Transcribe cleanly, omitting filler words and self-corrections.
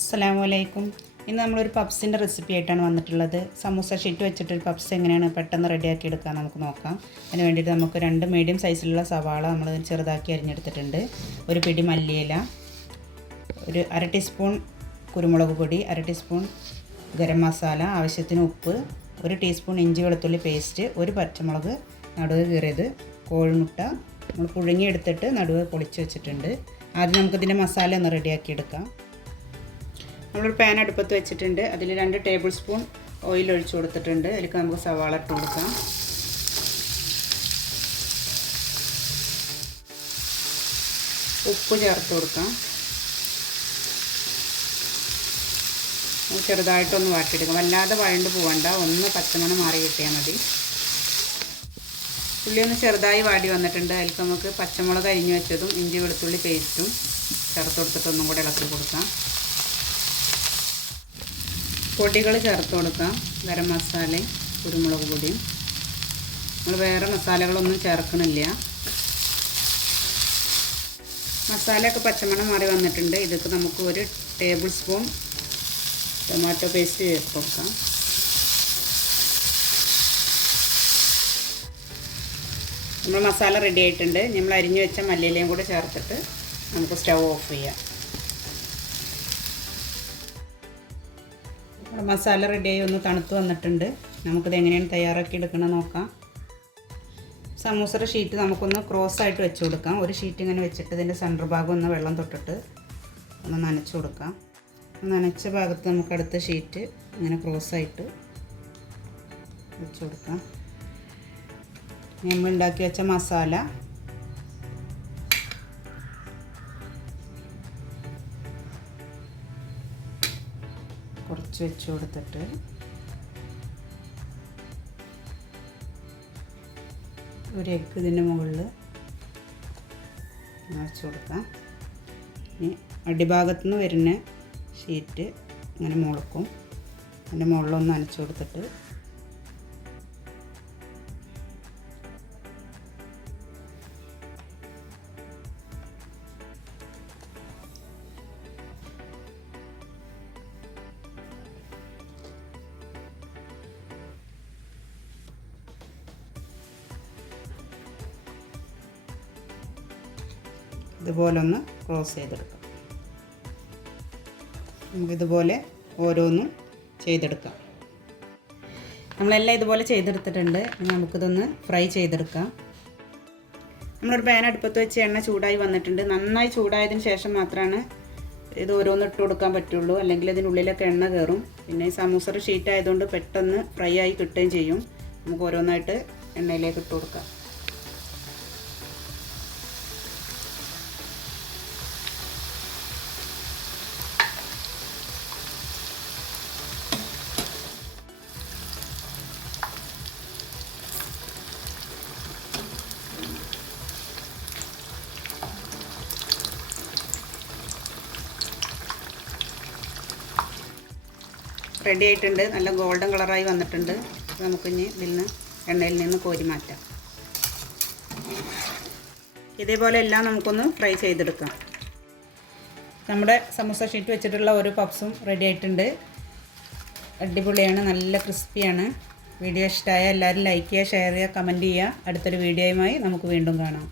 അസ്സലാമലൈക്കും. ഇന്ന് നമ്മളൊരു പപ്സിൻ്റെ റെസിപ്പി ആയിട്ടാണ് വന്നിട്ടുള്ളത്. സമൂസ ഷീറ്റ് വെച്ചിട്ടൊരു പപ്സ് എങ്ങനെയാണ് പെട്ടെന്ന് റെഡിയാക്കി എടുക്കാൻ നമുക്ക് നോക്കാം. അതിന് വേണ്ടിയിട്ട് നമുക്ക് 2 മീഡിയം സൈസിലുള്ള സവാള നമ്മൾ ചെറുതാക്കി അരിഞ്ഞെടുത്തിട്ടുണ്ട്. ഒരു പിടി മല്ലിയില, ഒരു 1/2 ടീസ്പൂൺ കുരുമുളക് പൊടി, 1/2 ടീസ്പൂൺ ഗരം മസാല, ആവശ്യത്തിന് ഉപ്പ്, 1 ടീസ്പൂൺ ഇഞ്ചി വെളുത്തുള്ളി പേസ്റ്റ്, ഒരു പച്ചമുളക് നടുവ് കീറിയത്, കോഴിമുട്ട നമ്മൾ പുഴുങ്ങിയെടുത്തിട്ട് നടുവ് പൊളിച്ച് വെച്ചിട്ടുണ്ട്. ആദ്യം നമുക്കിതിൻ്റെ മസാല ഒന്ന് റെഡിയാക്കി എടുക്കാം. നമ്മളൊരു പാൻ അടുപ്പത്ത് വെച്ചിട്ടുണ്ട്. അതിൽ 2 ടേബിൾ സ്പൂൺ ഓയിൽ ഒഴിച്ചു കൊടുത്തിട്ടുണ്ട്. അതിലേക്ക് നമുക്ക് സവാള ഇട്ട് കൊടുക്കാം. ഉപ്പ് ചേർത്ത് കൊടുക്കാം. ചെറുതായിട്ടൊന്ന് വാട്ടിയെടുക്കാം. വല്ലാതെ വഴണ്ട് പോകണ്ട, ഒന്ന് പച്ചമണം മാറി കിട്ടിയാൽ മതി. ഉള്ളി ഒന്ന് ചെറുതായി വാടി വന്നിട്ടുണ്ട്. അതിലേക്ക് നമുക്ക് പച്ചമുളക് അരിഞ്ഞു വെച്ചതും ഇഞ്ചി വെളുത്തുള്ളി പേസ്റ്റും ചേർത്ത് കൊടുത്തിട്ട് ഒന്നും കൂടെ ഇളക്കി കൊടുക്കാം. പൊടികൾ ചേർത്ത് കൊടുക്കാം. ഗരം മസാലയും കുരുമുളക് പൊടിയും. നമ്മൾ വേറെ മസാലകളൊന്നും ചേർക്കണില്ല. മസാലയൊക്കെ പച്ചമണം മാറി വന്നിട്ടുണ്ട്. ഇതൊക്കെ നമുക്ക് 1 ടേബിൾ സ്പൂൺ ടൊമാറ്റോ പേസ്റ്റ് ചേർത്ത് കൊടുക്കാം. നമ്മൾ മസാല റെഡി ആയിട്ടുണ്ട്. നമ്മൾ അരിഞ്ഞു വെച്ച മല്ലിയിലയും കൂടെ ചേർത്തിട്ട് നമുക്ക് സ്റ്റൗ ഓഫ് ചെയ്യാം. മസാല റെഡിയായി ഒന്ന് തണുത്ത് വന്നിട്ടുണ്ട്. നമുക്കിത് എങ്ങനെയാണ് തയ്യാറാക്കി എടുക്കണം നോക്കാം. സമൂസയുടെ ഷീറ്റ് നമുക്കൊന്ന് ക്രോസ് ആയിട്ട് വെച്ച് കൊടുക്കാം. ഒരു ഷീറ്റ് ഇങ്ങനെ വെച്ചിട്ട് ഇതിൻ്റെ സെൻറ്റർ ഭാഗം ഒന്ന് വെള്ളം തൊട്ടിട്ട് ഒന്ന് നനച്ച് കൊടുക്കാം. നനച്ച ഭാഗത്ത് നമുക്ക് അടുത്ത ഷീറ്റ് ഇങ്ങനെ ക്രോസ് ആയിട്ട് വെച്ച് കൊടുക്കാം. നമ്മൾ ഉണ്ടാക്കി വെച്ച മസാല കുറച്ച് വെച്ച് കൊടുത്തിട്ട് ഒരു എഗ്ഗ് ഇതിൻ്റെ മുകളിൽ നിറച്ച് കൊടുക്കാം. ഇനി അടിഭാഗത്തു നിന്ന് വരുന്ന ഷീറ്റ് ഇങ്ങനെ മുളക്കും. അതിൻ്റെ മുകളിലൊന്ന് നനച്ച് കൊടുത്തിട്ട് ഇതുപോലെ ഒന്ന് ക്രോസ് ചെയ്തെടുക്കാം. നമുക്കിതുപോലെ ഓരോന്നും ചെയ്തെടുക്കാം. നമ്മളെല്ലാം ഇതുപോലെ ചെയ്തെടുത്തിട്ടുണ്ട്. നമുക്കിതൊന്ന് ഫ്രൈ ചെയ്തെടുക്കാം. നമ്മളൊരു പാൻ അടുപ്പത്ത് വെച്ച് എണ്ണ ചൂടായി വന്നിട്ടുണ്ട്. നന്നായി ചൂടായതിന് ശേഷം മാത്രമാണ് ഇത് ഓരോന്ന് ഇട്ട് കൊടുക്കാൻ പറ്റുള്ളൂ. അല്ലെങ്കിൽ അതിനുള്ളിലൊക്കെ എണ്ണ കയറും. പിന്നെ ഈ സമൂസയുടെ ഷീറ്റ് ആയതുകൊണ്ട് പെട്ടെന്ന് ഫ്രൈ ആയി കിട്ടുകയും ചെയ്യും. നമുക്ക് ഓരോന്നായിട്ട് എണ്ണയിലേക്ക് ഇട്ട് കൊടുക്കാം. റെഡി ആയിട്ടുണ്ട്. നല്ല ഗോൾഡൻ കളറായി വന്നിട്ടുണ്ട്. നമുക്കിനി എണ്ണയിൽ നിന്ന് കോരി മാറ്റാം. ഇതേപോലെ എല്ലാം നമുക്കൊന്ന് ഫ്രൈ ചെയ്തെടുക്കാം. നമ്മുടെ സമൂസ ഷീറ്റ് വെച്ചിട്ടുള്ള ഒരു പപ്സും റെഡി ആയിട്ടുണ്ട്. അടിപൊളിയാണ്, നല്ല ക്രിസ്പിയാണ്. വീഡിയോ ഇഷ്ടമായ എല്ലാവരും ലൈക്ക് ചെയ്യുക, ഷെയർ ചെയ്യുക, കമൻറ്റ് ചെയ്യുക. അടുത്തൊരു വീഡിയോയുമായി നമുക്ക് വീണ്ടും കാണാം.